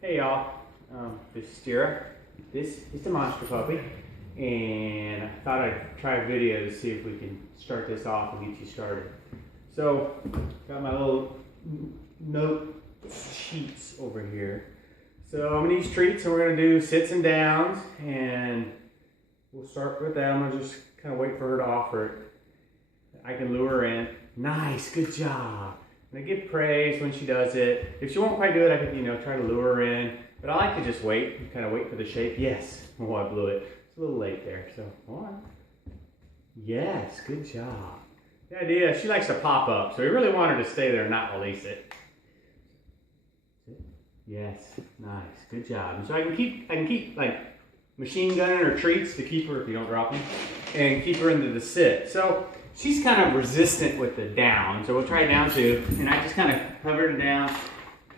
Hey y'all, this is Stira. This is the Monster Puppy, and I thought I'd try a video to see if we can start this off and get you started. So, got my little note sheets over here. So I'm gonna use treats, and we're gonna do sits and downs, and we'll start with that. I'm gonna just kind of wait for her to offer it. I can lure her in. Nice, good job. And I give praise when she does it. If she won't quite do it, I could, try to lure her in. But I like to just wait and kind of wait for the shape. Yes. Oh, I blew it. It's a little late there. So, hold on. Yes, good job. The idea, she likes to pop up. So we really want her to stay there and not release it. Yes, nice, good job. And so I can keep like machine gunning her treats to keep her, if you don't drop them, and keep her into the sit. So she's kind of resistant with the down, so we'll try down too. And I just kind of hovered her down.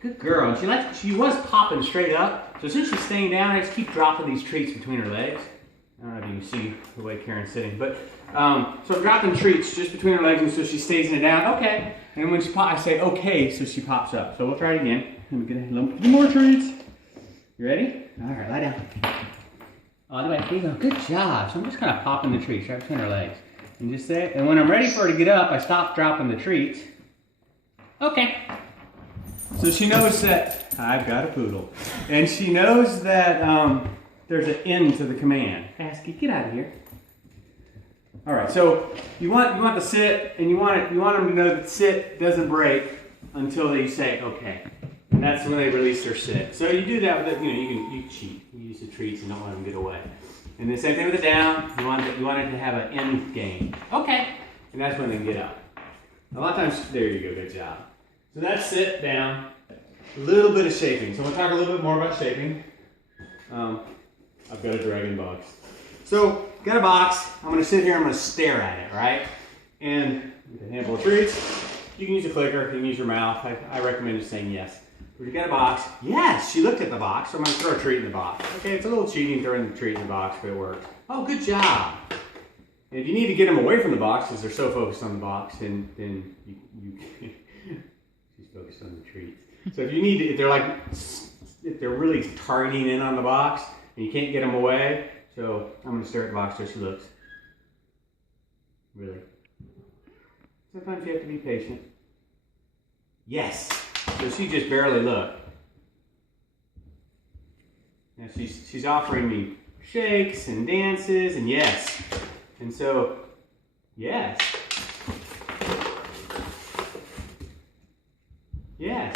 Good girl. And she was popping straight up. So since she's staying down, I just keep dropping these treats between her legs. I don't know if you can see the way Karen's sitting, but so I'm dropping treats just between her legs, and so she stays in it down. Okay. And when she pops, I say okay, so she pops up. So we'll try it again. Let me get a little more treats. You ready? All right, lie down. All the way. Here you go. Good job. So I'm just kind of popping the treats right between her legs. And just say, and when I'm ready for her to get up, I stop dropping the treats. Okay. So she knows that I've got a poodle. And she knows that there's an end to the command. Asky, get out of here. All right, so you want the sit, and you want them to know that sit doesn't break until they say okay. And that's when they release their sit. So you do that with you can cheat. You use the treats and don't let them get away. And the same thing with the down. You want it to have an end game. Okay. And that's when they get up. A lot of times, there you go, good job. So that's sit, down, a little bit of shaping. So we'll talk a little bit more about shaping. I've got a dragon box. So, got a box. I'm going to sit here, I'm going to stare at it, right? And with a handful of treats, you can use a clicker, you can use your mouth. I recommend just saying yes. We've got a box. Yes, she looked at the box, so I'm going to throw a treat in the box. Okay, it's a little cheating throwing the treat in the box, but it works. Oh, good job. And if you need to get them away from the box because they're so focused on the box, then you she's focused on the treats. So if you need to, if they're really targeting in on the box and you can't get them away, so I'm going to stare at the box till she looks. Really. Sometimes you have to be patient. Yes. So she just barely looked. Now she's offering me shakes and dances and yes. And so, yes. Yes.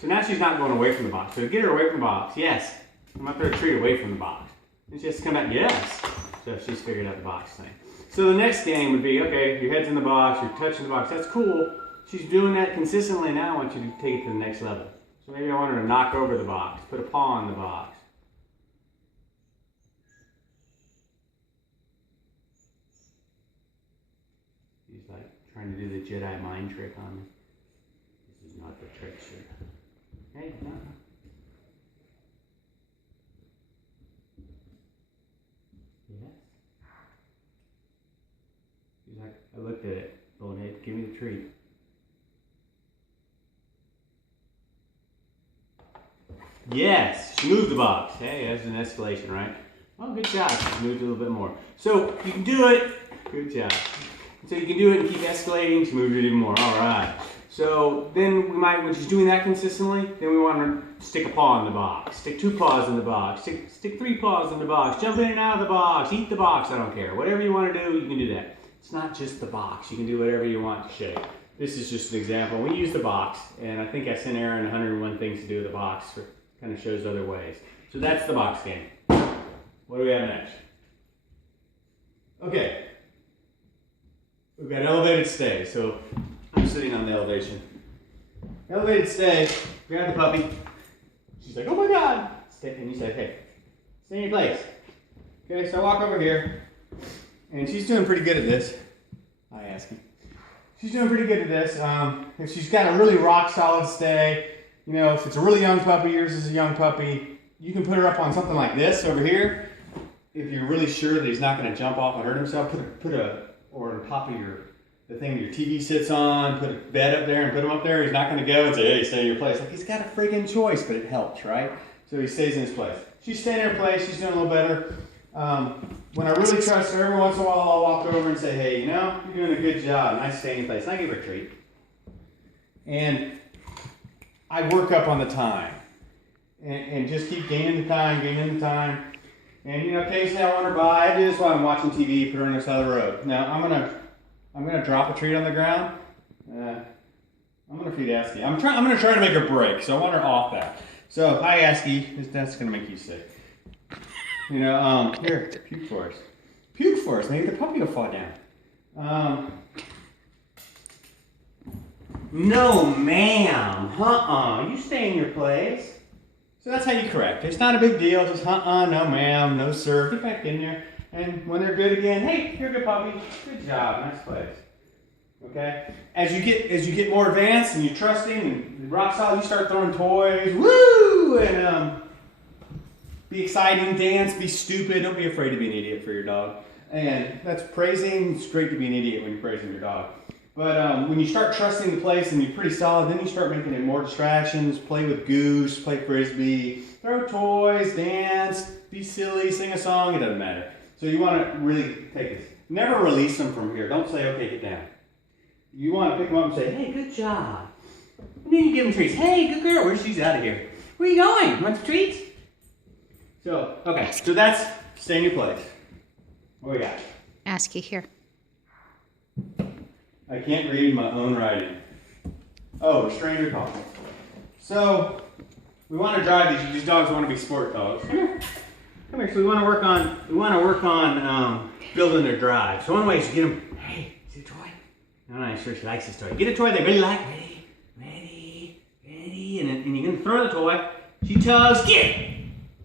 So now she's not going away from the box. So to get her away from the box, yes. I'm going to throw a treat away from the box. And she has to come back, yes. So she's figured out the box thing. So the next game would be, okay, your head's in the box, you're touching the box, that's cool. She's doing that consistently. Now I want you to take it to the next level. So maybe I want her to knock over the box, put a paw on the box. She's like trying to do the Jedi mind trick on me. This is not the trick shit. Hey, no. Yes. She's like, I looked at it. Go ahead, give me the treat. Yes, she moved the box. Hey, that's an escalation, right? Oh, good job. She moved a little bit more. So you can do it. Good job. So you can do it and keep escalating. She moved it even more. All right. So then we might, when she's doing that consistently, then we want her to stick a paw in the box, stick 2 paws in the box, stick 3 paws in the box, jump in and out of the box, eat the box. I don't care. Whatever you want to do, you can do that. It's not just the box. You can do whatever you want to shape. This is just an example. We use the box, and I think I sent Aaron 101 things to do with the box. Kind of shows other ways. So that's the box game. What do we have next? Okay. We've got elevated stay. So I'm sitting on the elevation. Elevated stay. Grab the puppy. She's like, oh my God. And you say, hey, stay in your place. Okay, so I walk over here. And she's doing pretty good at this. I ask him. She's doing pretty good at this. If she's got a really rock solid stay, if it's a really young puppy, yours is a young puppy, you can put her up on something like this over here. If you're really sure that he's not going to jump off and hurt himself, or on top of your the thing your TV sits on, put a bed up there and put him up there. He's not going to go and say, hey, stay in your place. Like, he's got a friggin' choice, but it helps, right? So he stays in his place. She's staying in her place. She's doing a little better. When I really trust her, every once in a while I'll walk over and say, hey, you know, you're doing a good job. Nice staying in place. And I give her a treat. And I work up on the time. And just keep gaining the time. And, you know, occasionally I want her by. I do this while I'm watching TV, put her on the side of the road. Now, I'm gonna drop a treat on the ground. I'm gonna feed Asky. I'm gonna try to make her break, so I want her off that. So, hi Asky, that's gonna make you sick. You know, here, puke for us. Puke for us, maybe the puppy will fall down. No, ma'am. You stay in your place. So that's how you correct. It's not a big deal. Just no, ma'am, no, sir. Get back in there. And when they're good again, hey, you're a good puppy. Good job, nice place. Okay. As you get more advanced and you're trusting and rock solid, you start throwing toys. Woo! And be exciting, dance, be stupid. Don't be afraid to be an idiot for your dog. And that's praising. It's great to be an idiot when you're praising your dog. But when you start trusting the place and you're pretty solid, then you start making it more distractions. Play with Goose, play frisbee, throw toys, dance, be silly, sing a song. It doesn't matter. So you want to really take this. Never release them from here. Don't say, okay, get down. You want to pick them up and say, hey, good job. And then you give them treats. Hey, good girl. Where's she's out of here? Where are you going? Want some treats? So, okay. So that's stay in your place. What we got? Asky here. I can't read my own writing. Oh, restrained recall. So, we want to drive these dogs want to be sport dogs. Come here. So we want to work on building their drive. So one way is to get them, hey, see a toy? I'm not sure she likes this toy. Get a toy they really like. Ready, and you're going to throw the toy. She tugs, get it.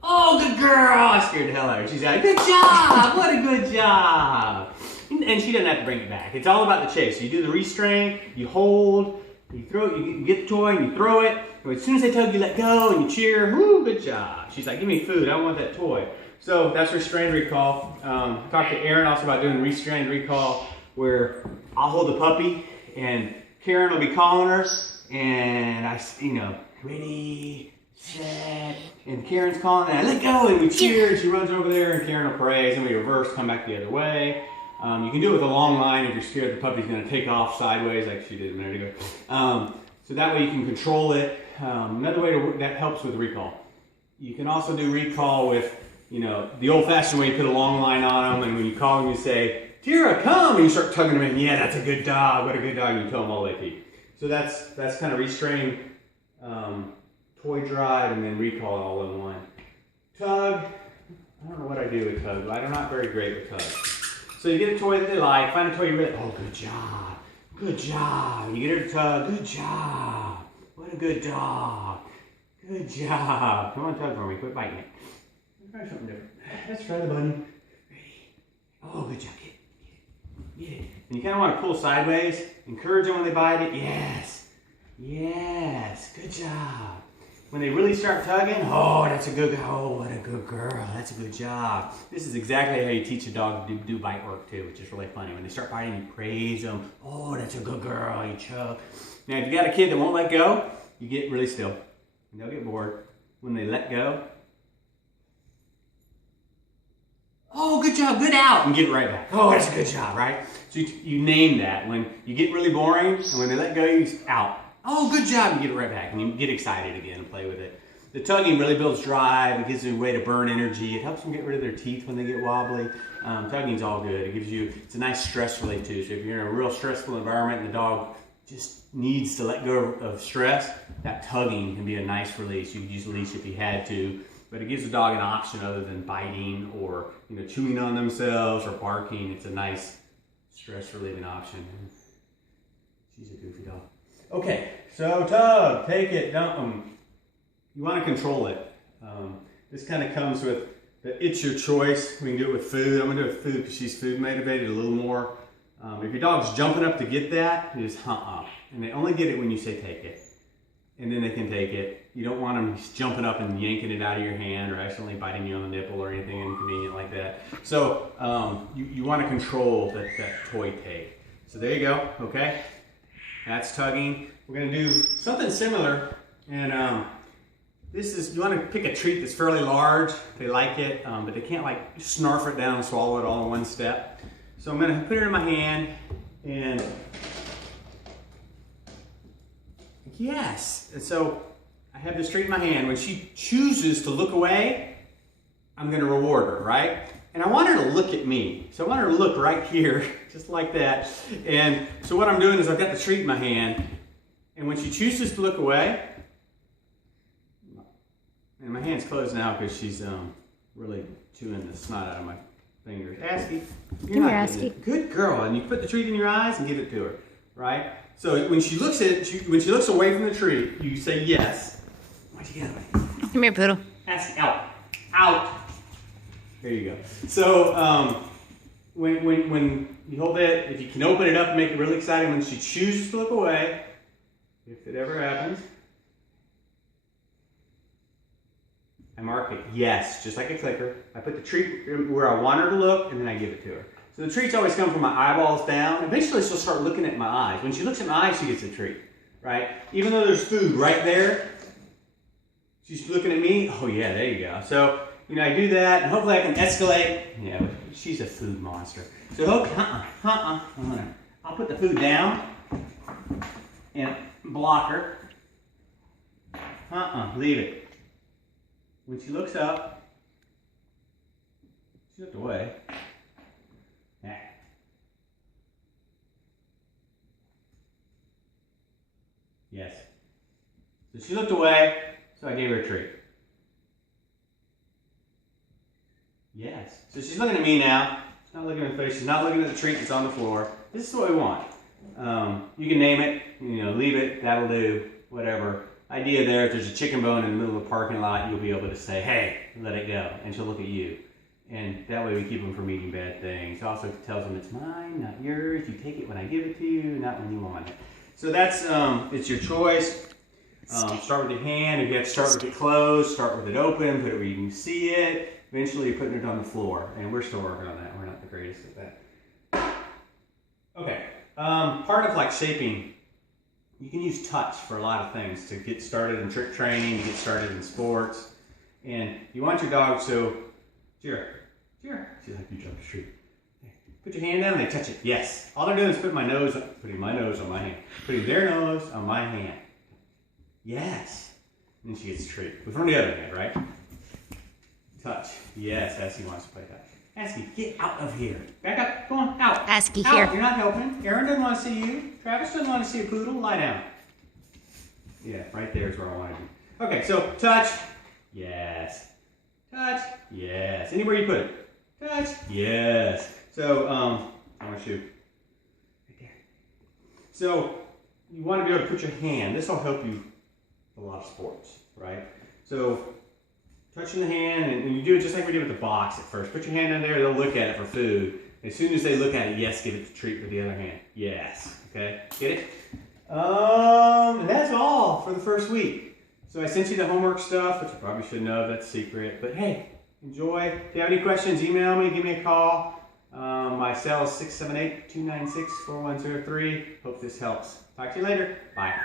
Oh, good girl. I scared the hell out of her. She's like, good job. What a good job. And she doesn't have to bring it back. It's all about the chase. So you do the restrain, you hold, you throw it, you get the toy and you throw it. And as soon as they tug, you let go and you cheer. Woo, good job. She's like, give me food. I don't want that toy. So that's restrained recall. Talked to Aaron also about doing restrained recall where I'll hold the puppy and Karen will be calling her and ready, set, and Karen's calling and I let go and we cheer and she runs over there and Karen will praise and we reverse, come back the other way. You can do it with a long line if you're scared the puppy's going to take off sideways like she did a minute ago. So that way you can control it. Another way that helps with recall. You can also do recall with, the old-fashioned way you put a long line on them and when you call them you say, Tira, come! And you start tugging them in. Yeah, that's a good dog. What a good dog. And you tell them all they pee. So that's kind of restrained toy drive and then recall all in one. Tug. I don't know what I do with tug. I'm not very great with tug. So you get a toy that they like, find a toy you really, oh, good job, good job. You get her to tug, good job, what a good dog, good job. Come on, tug for me, quit biting it. Let's try something different. Let's try the bunny. Ready? Oh, good job, get it. And you kind of want to pull sideways, encourage them when they bite it, yes, good job. When they really start tugging, oh, that's a good, oh, what a good girl, that's a good job. This is exactly how you teach a dog to do bite work too, which is really funny. When they start biting, you praise them, oh, that's a good girl, you chug. Now, if you got a kid that won't let go, you get really still, and they'll get bored. When they let go, oh, good job, good out, and get it right back. Oh, that's a good job, right? So you name that. When you get really boring, and when they let go, you out. Oh, good job, you get it right back, and you get excited again and play with it. The tugging really builds drive, it gives them a way to burn energy, it helps them get rid of their teeth when they get wobbly. Tugging's all good, it's a nice stress relief too, so if you're in a real stressful environment and the dog just needs to let go of stress, that tugging can be a nice release. You can use a leash if you had to, but it gives the dog an option other than biting or chewing on themselves or barking. It's a nice stress relieving option. She's a goofy dog. Okay, so tug, take it, dump. You want to control it. This kind of comes with the it's your choice. We can do it with food. I'm going to do it with food because she's food motivated a little more. If your dog's jumping up to get that, you just and they only get it when you say take it. And then they can take it. You don't want them jumping up and yanking it out of your hand or accidentally biting you on the nipple or anything inconvenient like that. So you want to control that toy take. So there you go, okay? That's tugging. We're gonna do something similar, and this is, you wanna pick a treat that's fairly large. They like it, but they can't like snarf it down and swallow it all in one step. So I'm gonna put it in my hand, and yes. And so I have this treat in my hand. When she chooses to look away, I'm gonna reward her, right? And I want her to look at me. So I want her to look right here, just like that. And so what I'm doing is I've got the treat in my hand, and when she chooses to look away, and my hand's closed now because she's really chewing the snot out of my fingers. Asky, you're not getting it. Good girl. And you put the treat in your eyes and give it to her, right? So when she looks at it, when she looks away from the treat, you say yes. Why'd you get away? Come here, Poodle. Asky, out, out. There you go. So when you hold it, if you can open it up and make it really exciting, when she chooses to look away, if it ever happens, I mark it yes, just like a clicker. I put the treat where I want her to look, and then I give it to her. So the treats always come from my eyeballs down. Eventually she'll start looking at my eyes. When she looks at my eyes, she gets a treat, right? Even though there's food right there, she's looking at me. Oh yeah, there you go. So, you know, I do that, and hopefully I can escalate. Yeah, she's a food monster. So, I'll put the food down and block her. Leave it. When she looks up, she looked away. Yeah. Yes. So she looked away, so I gave her a treat. Yes. So she's looking at me now. She's not looking at the face. She's not looking at the treat that's on the floor. This is what we want. You can name it, you know, leave it, that'll do, whatever. Idea there, if there's a chicken bone in the middle of the parking lot, you'll be able to say, hey, let it go, and she'll look at you. And that way we keep them from eating bad things. It also tells them it's mine, not yours. You take it when I give it to you, not when you want it. So that's, it's your choice. Start with your hand. If you have to start with it closed, start with it open, put it where you can see it. Eventually you're putting it on the floor, and we're still working on that. We're not the greatest at that. Okay, part of like shaping, you can use touch for a lot of things to get started in trick training, to get started in sports. And you want your dog, so, Jira, she's like, you jumped the street. Put your hand down and they touch it. Yes. All they're doing is putting my nose on my hand. Putting their nose on my hand. Yes. And then she gets a treat. But from the other hand, right? Touch. Yes, Asky wants to play touch. Asky, get out of here. Back up. Go on, out. Asky, out. here. You're not helping. Aaron doesn't want to see you. Travis doesn't want to see a poodle. Lie down. Yeah, right there is where I want to be. Okay, so touch. Yes. Touch. Yes. Anywhere you put it. Touch. Yes. So, I want to shoot. Right there. So, you want to be able to put your hand. This will help you a lot of sports, right? So, touching the hand, and you do it just like we did with the box at first. Put your hand in there, they'll look at it for food. As soon as they look at it, yes, give it the treat with the other hand. Yes. Okay? Get it? And that's all for the first week. So I sent you the homework stuff, which you probably should know, that's secret. But hey, enjoy. If you have any questions, email me, give me a call. My cell is 678-296-4103. Hope this helps. Talk to you later. Bye.